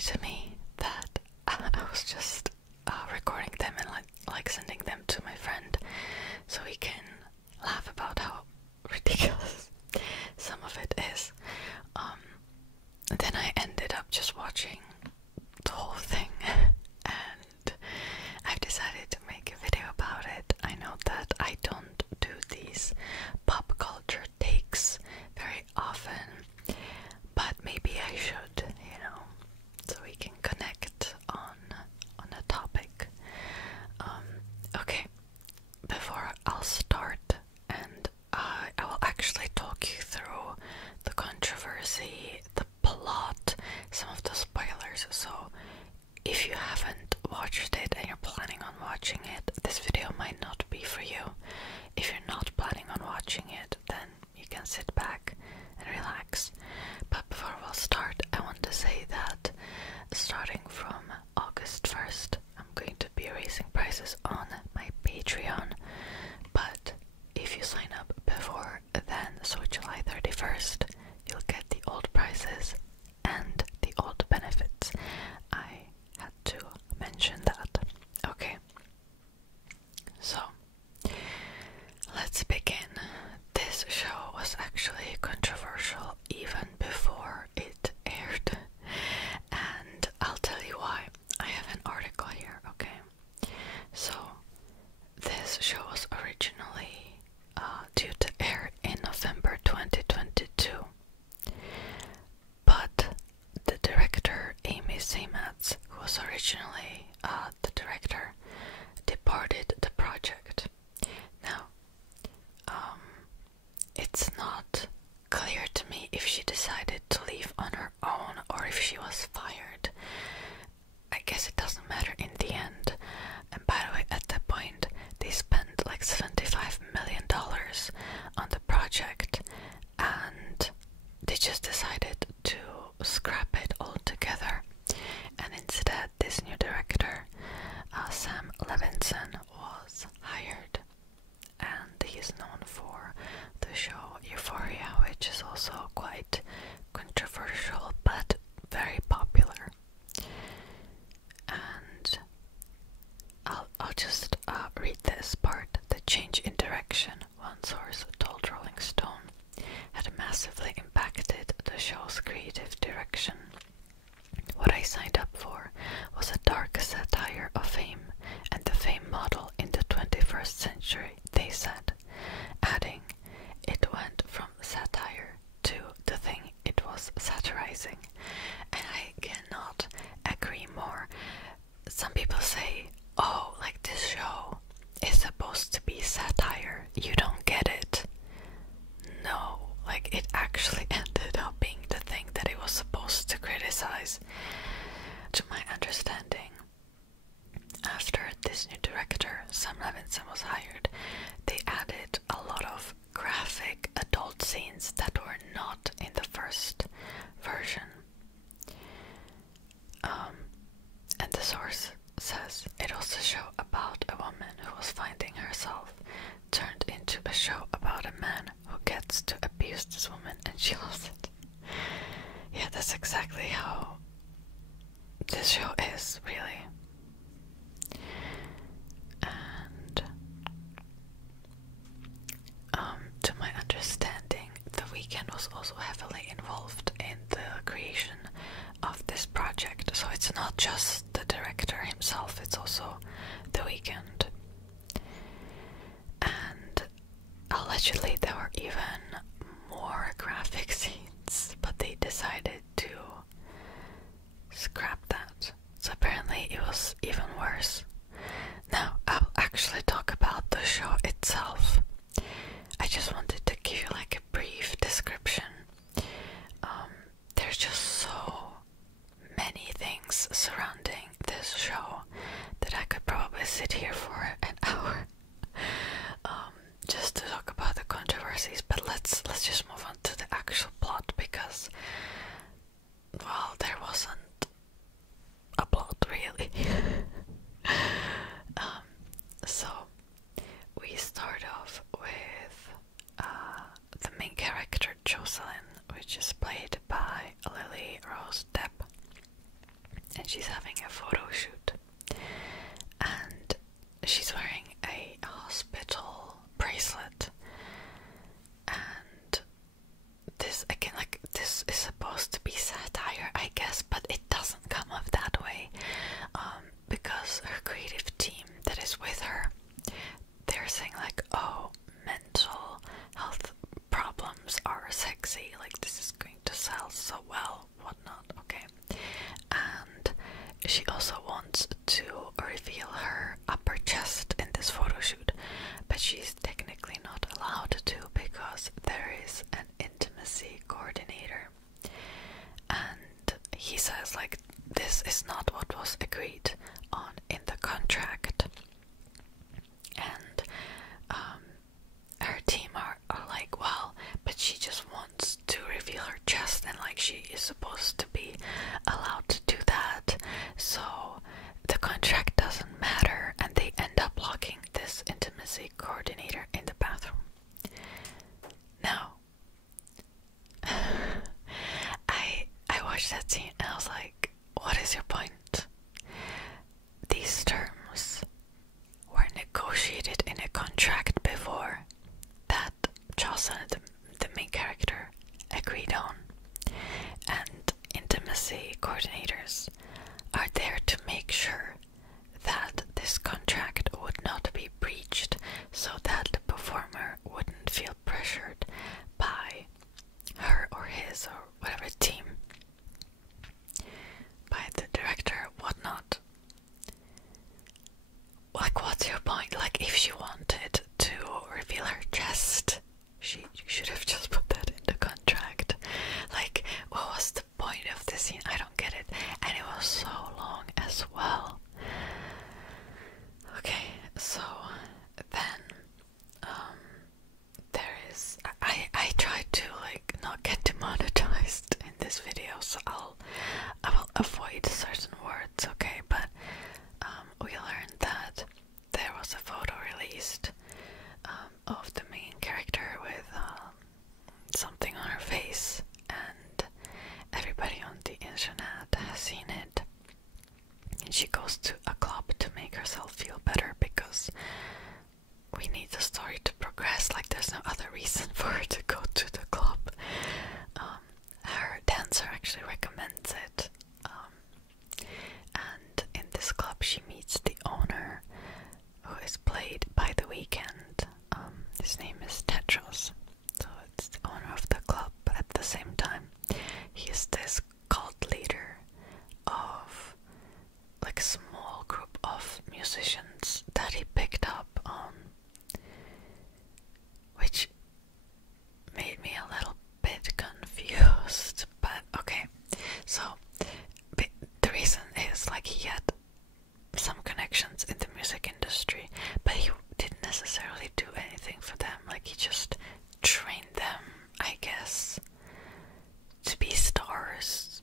to me that I was just recording them and like sending them to my friend so we can laugh about how ridiculous some of it is. Then I ended up just watching the whole thing and I've decided to make a video about it. I know that I don't do these pop culture takes very often, but maybe I should, so we can connect on a topic. Okay, before I'll start, and I will actually talk you through the controversy, the plot, some of the spoilers. So if you haven't watched it and you're planning on watching it, this video might not be for you. If you're not planning on watching it, then you can sit back and relax. But before we'll start, I want to say that starting from August 1st, I'm going to be raising prices on my Patreon. But if you sign up before then, so July 31st, you'll get the old prices and the old benefits. I had to mention that. Okay, so let's begin. This show was actually controversial even before it aired, and I'll tell you why. I have an article here, okay? So, this show was originally due to air in November 2022, but the director, Amy Seymetz, who was originally the director, departed the project. Now, it's not clear to me if she decided to leave on her own or if she was fired. I guess it doesn't matter in the end. And by the way, at that point, they spent like $75 million on the project and they just decided to scrap it altogether. And instead, this new director, Sam Levinson, was hired. And he's known for the show Euphoria, which is also quite controversial but very popular. And I'll just read this part. The change in direction, one source told Rolling Stone, had massively impacted the show's creative direction. What I signed up for was a dark satire of fame and the fame model in the 21st century, they said, adding, it went from satire to the thing it was satirizing. And I cannot agree more. Some people say, oh, like this show is supposed to be satire, you don't get it. No, like it actually ended up being the thing that it was supposed to criticize. To my understanding, after this new director, Sam Levinson, was hired, they added a lot of graphic adult scenes that were not in the first version. And the source says it was a show about a woman who was finding herself turned into a show about a man who gets to abuse this woman and she loves it. Yeah, that's exactly how this show is, really. And to my understanding, The Weeknd was also heavily involved in the creation of this project. So it's not just the director himself, it's also The Weeknd. And allegedly there were even more graphic scenes, but they decided to scrap that. So apparently it was even worse. Now, I'll actually talk about the show itself. I just wanted to give you like a brief description. There's just so many things surrounding this show that I could probably sit here for an hour just to talk about the controversies, but let's she's having a photo shoot. And she's wearing a hospital bracelet. And this, again, like, this is supposed to be satire, I guess, but it doesn't come off that way. Because her creative team that is with her, they're saying like, oh, mental health problems are sexy, like this is going to sell so well, whatnot, okay. And she also wants to reveal her upper chest in this photo shoot, but she's technically not allowed to because there is an intimacy coordinator. And he says like, this is not what was agreed on in the contract. And her team are like, well, but she just wants to reveal her chest, and like she is supposed to be allowed to do that, so the contract doesn't matter, and they end up locking this intimacy coordinator in the bathroom. Now, I watched that scene and I was like, what is your point? These terms were negotiated in a contract before that Jocelyn, the main character, agreed on. And intimacy coordinators are there to make sure that this contract would not be breached, so that the performer wouldn't feel pressured by her or his or whatever team, by the director, whatnot. Like, what's your point? Like, if she wanted to reveal her chest, she should have just put that in the contract. Like, what was the point of this scene? I don't get it. And it was so long as well. Okay, so then there is, I tried to like not get demonetized in this video, so I will avoid certain words, okay? But we learned that there was a photo released of the main character with something on her face, and everybody on the internet has seen it. And she goes to a club to make herself feel better because we need the story to progress. Like, there's no other reason for her to go to the club. Her dancer actually recommends it. And in this club she meets the owner, who is played by The Weeknd. His name is Tetros, so it's the owner of the club, but at the same time he is this cult leader of like a small group of musicians that he picked up on, which made me a little bit confused, but okay. So the reason is like he had some connections in the music industry, but he didn't necessarily do anything for them. Like, he just trained them, I guess, to be stars.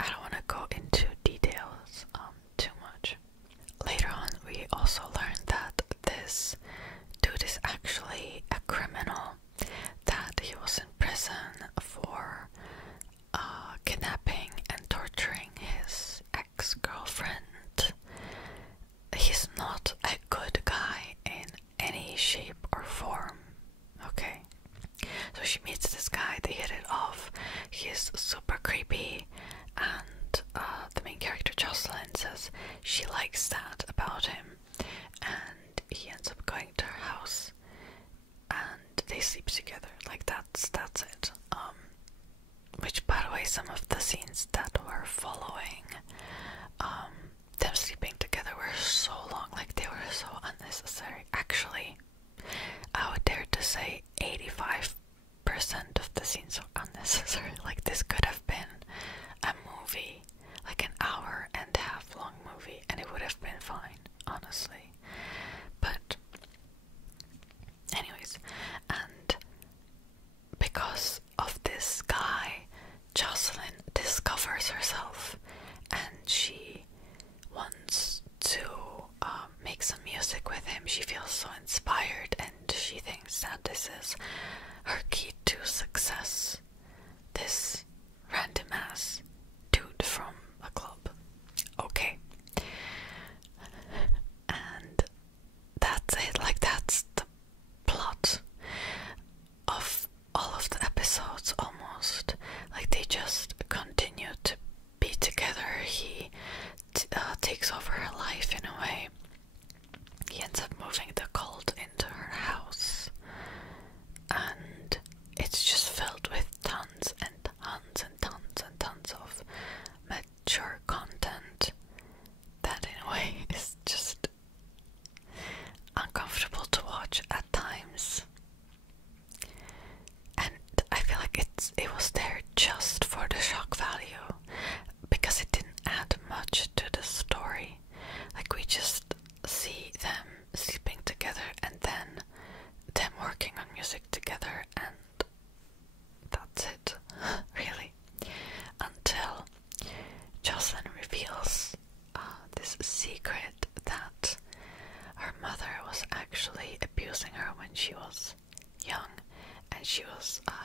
I don't want to go into details too much. Later on, we also learned that this dude is actually a criminal, that he was in prison for kidnapping and torturing his ex-girlfriend. He's not a good guy in any shape or form, okay? So she meets this guy, they hit it off, he's super creepy, and the main character Jocelyn says she likes that about him, and he ends up going to her house and they sleep together. Like, that's it. Which, by the way, some of the scenes that were following them sleeping together were so long, like they were so unnecessary. Actually, I would dare to say 85% of the scenes were unnecessary. Like, this could have been a movie, like an hour and a half long movie, and it would have been fine, honestly. But anyways, and because of this guy, Jocelyn discovers herself, and she wants to make some music with him. She feels so inspired, and she thinks that this is her key to success. This random ass dude from a club.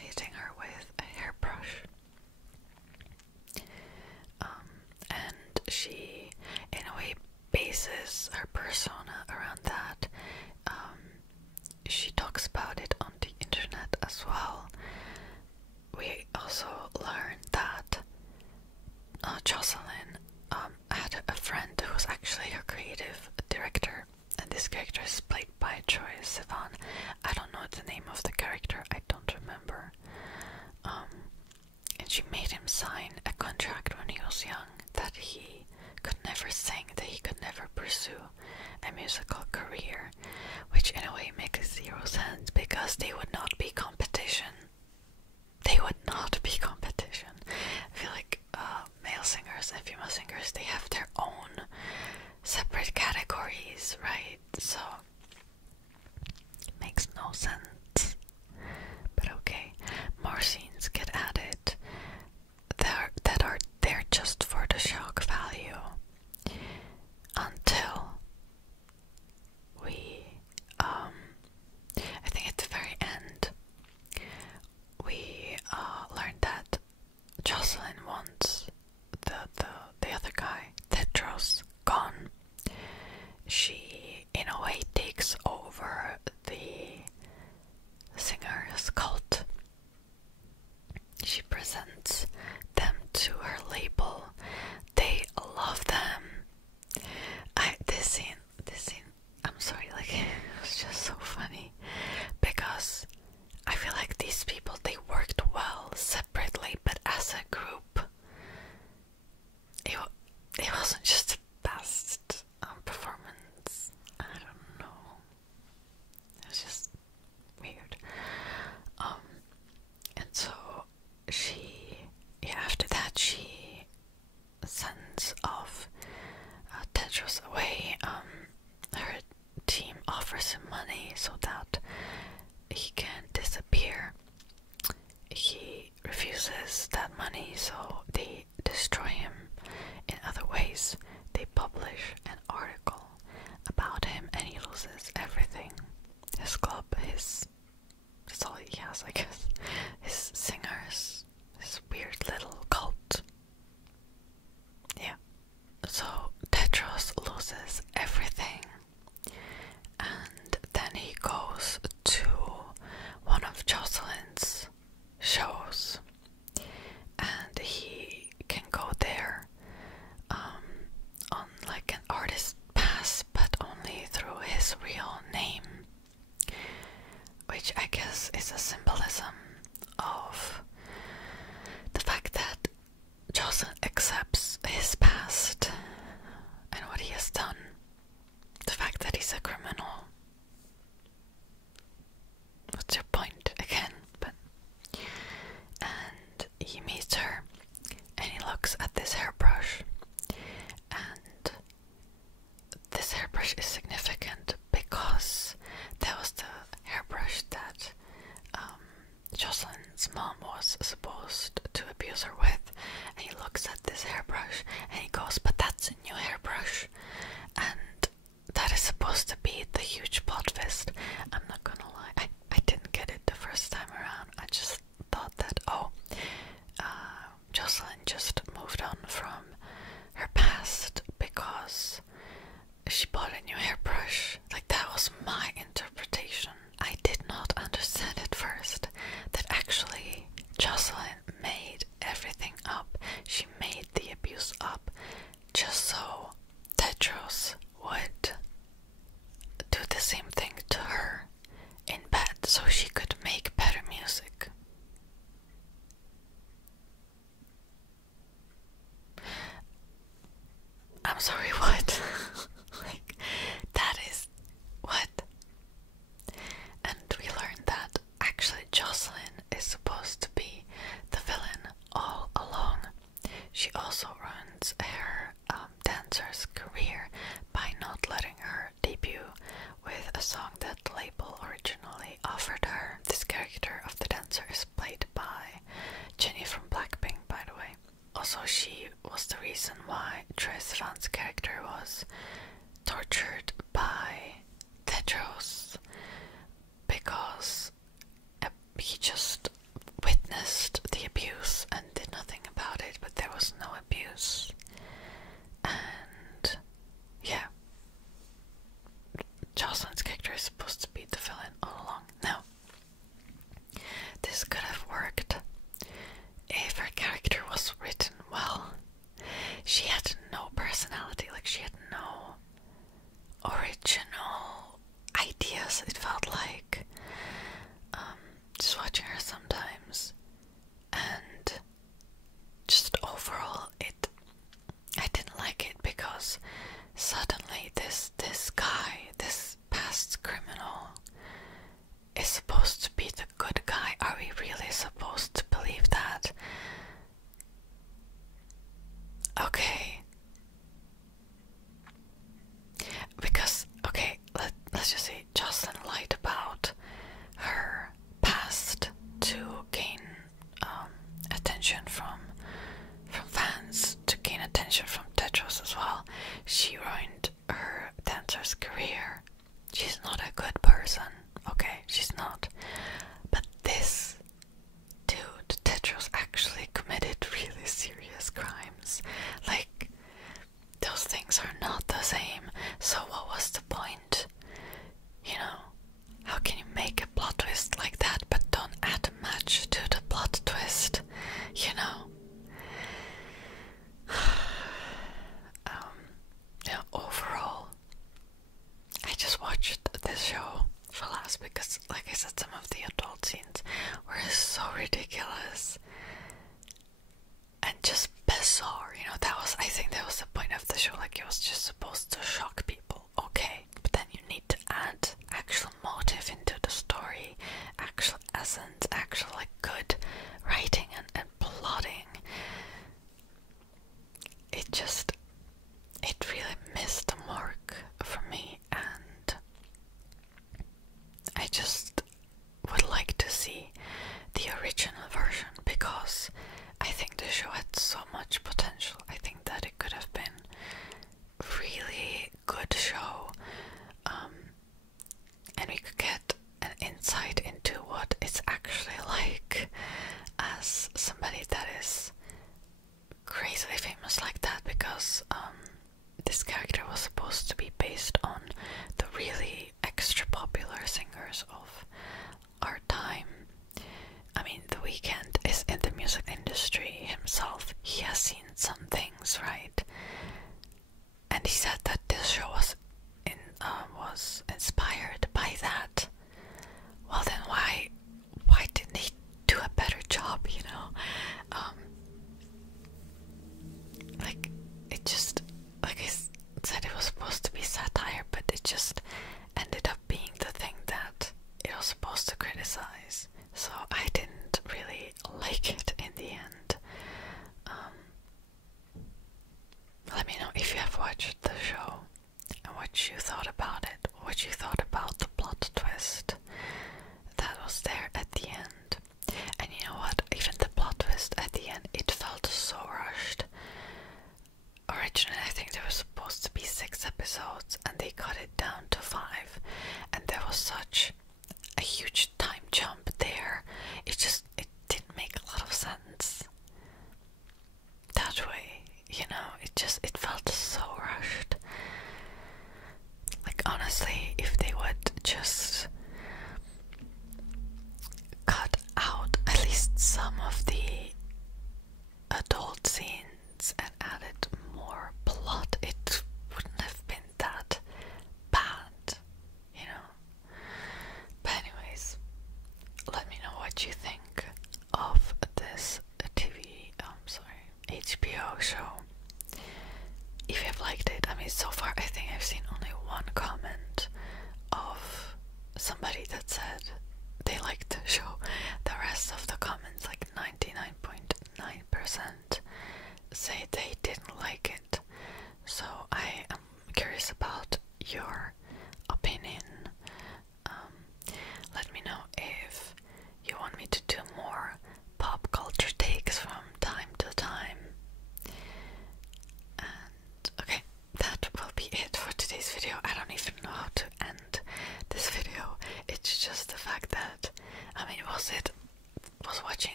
hitting her with a hairbrush. And she, in a way, bases her persona around that. She talks about it on the internet as well. We also learned that Jocelyn had a friend who was actually her creative director, and this character is played by Troy Sivan. I don't know the name of the character, I don't remember. And she made him sign a contract when he was young that he could never sing, that he could never pursue a musical career, which in a way makes zero sense because they would not be competition. They would not be competition. I feel like male singers and female singers, they have their own separate categories, right? So it makes no sense. But okay, more scenes get added that are there just for the shock value until we I think at the very end we learned that Jocelyn wants the other guy, Tedros, gone. She in a way takes over the singer's cult. She presents them to her label. They love them. This scene, I'm sorry, like, it was just so funny because I feel like these people, they worked well separately, but as a group, it wasn't just the best performance. I don't know. It was just weird. And so after that, she sends off Tedros away. Her team offers him money so that he can disappear. He refuses that money, so they destroy him in other ways. They publish an article about him and he loses everything. His club, that's all he has, I guess. His singers, his weird little cult. Yeah. So Tedros loses everything, and then he goes to one of Jocelyn's shows, and he can go there on like an artist pass, but only through his real name, which I guess is a symbolism of the fact that Jocelyn accepts his past and what he has done, the fact that he's a criminal. What's your point again? And he meets her and he looks at this hairbrush, and this hairbrush is significant because that was the hairbrush that Jocelyn's mom was supposed to abuse her with. And he looks at this hairbrush and he goes, but that's a new hairbrush, and that is supposed to be the huge plot twist. I'm not gonna lie, I didn't get it the first time around. I just thought that, Jocelyn just moved on from her past because she bought a new hairbrush. Like, that was my interpretation. I did not understand at first that actually Jocelyn made everything up. She made the abuse up just so Tedros would do the same thing to her in bed so she could make better music. I'm sorry, what? Like, that is what? And we learned that actually Jocelyn is supposed to be the villain all along. She also ruins her dancer's career by not letting her debut with a song that the label originally offered her. This character of the dancer is played by Jenny from Blackpink, by the way. Also, she was the reason why Troye Sivan's character was tortured by Tedros, because he just witnessed the abuse and did nothing about it, but there was no abuse. And yeah, Jocelyn's character is supposed to be the villain all along. Now, this could have worked if her character was written well. She had no personality, like she had no original ideas. It felt like just watching her sometimes, and just overall I didn't like it, because suddenly this guy, this past criminal, is supposed to be the good guy. Are we really supposed to believe that? Okay. Because, okay, let's just say Jocelyn lied about her past to gain attention from fans, to gain attention from Tetros as well. She ruined her dancer's career. She's not a good person, okay? She's not. But this dude, Tetros, actually committed really serious crimes. Like, those things are not the same. So what was the point? You know, how can you make a plot twist like that but don't add much to the plot twist? You know? Yeah, overall, I just watched this show for laughs because, like I said, some of the adult scenes were so ridiculous and just bizarre. You know, I think that was the point of the show. Like, it was just supposed to shock people, okay, but then you need to add actual motive into the story, actual essence, actual like good writing and plotting. It really missed the mark for me, and I just would like to see the original version, because I think the show had so much potential. I think that it could have been a really good show, and we could get an insight into what it's actually like as somebody that is crazily famous like that, because this character was supposed to be based on the really extra popular singers of our time. I mean, The Weeknd is in the music industry himself. He has seen some things, right?